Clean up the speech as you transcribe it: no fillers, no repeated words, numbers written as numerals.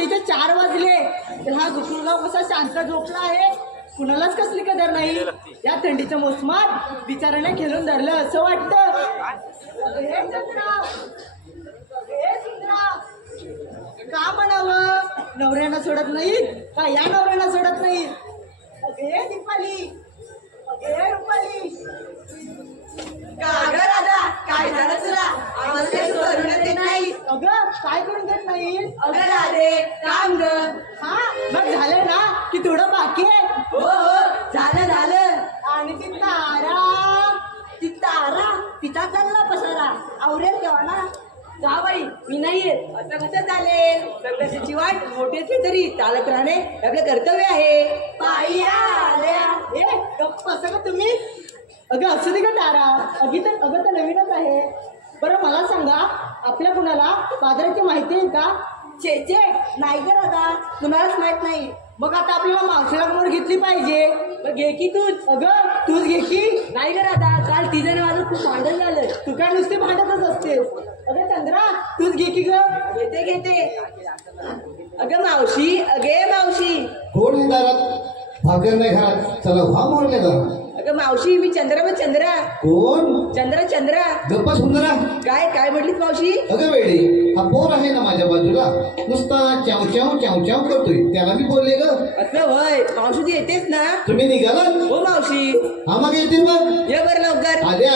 पहाटेचे 4 वाजले तर हा गुकुळगाव कसा शांत झोपला आहे. कुणालाच कसली कदर नाही. या थंडीच्या मोसमात बिचाराने खेळून धरलं असं वाटतं. हे चंद्रा, हे सुंदरा, का म्हणावं? नवऱ्यांना सोडत नाही का या नवऱ्यांना सोडत नाही. अगे दीपाली, अगे रुपाली. का ग राधा, काय झालं तुला? आम्हाला काही करून देत नाही. अगं काय करून देत नाही. अगं राधे, काम ग. हा मग झालं ना की थोडं बाकी आहे. हो झालं झालं. आणि ती तारा तिचा चालला पसारा आवरेल तेव्हा ना. जा बाई, मी नाही येत. असं कसं चालेल? संघर्षाची वाट मोठी असली तरी चालत राहणे हे आपलं कर्तव्य आहे. पायी आल्या. ए गप्प असं का तुम्ही. अगं असू दे का तारा. अगं तर नवीनच आहे. बरं मला सांगा आपल्या कुणाला बाजाराची माहिती आहे का. चे नाही ग राधा, तुम्हालाच माहित नाही. मग आता आपल्याला मावशीला समोर घेतली पाहिजे. मग घे की तूच. अगं तूच घे की. नाही ग राधा, काल तिजने माझं खूप भांडण झालं. तू काय नुसती भांडतच असते. अगं चंद्रा तूच घे की ग. घेते. अगं मावशी, अगे मावशी. कोण आहे दारात? भाकर नाही घरात. चला व्हा मोरले दारात. अगं मावशी, मी चंद्रा. कोण? चंद्रा. गप्पा सुंदरा. काय म्हटलीस मावशी? अगं वेळी हा पोर आहे ना माझ्या बाजूला नुसता चाव चाव करतोय. त्याला मी बोलले ग. असं होय. मावशी तू येतेस ना? तुम्ही निघाला? हो मावशी. हा मग येतील मग. ये बरं लवकर. आले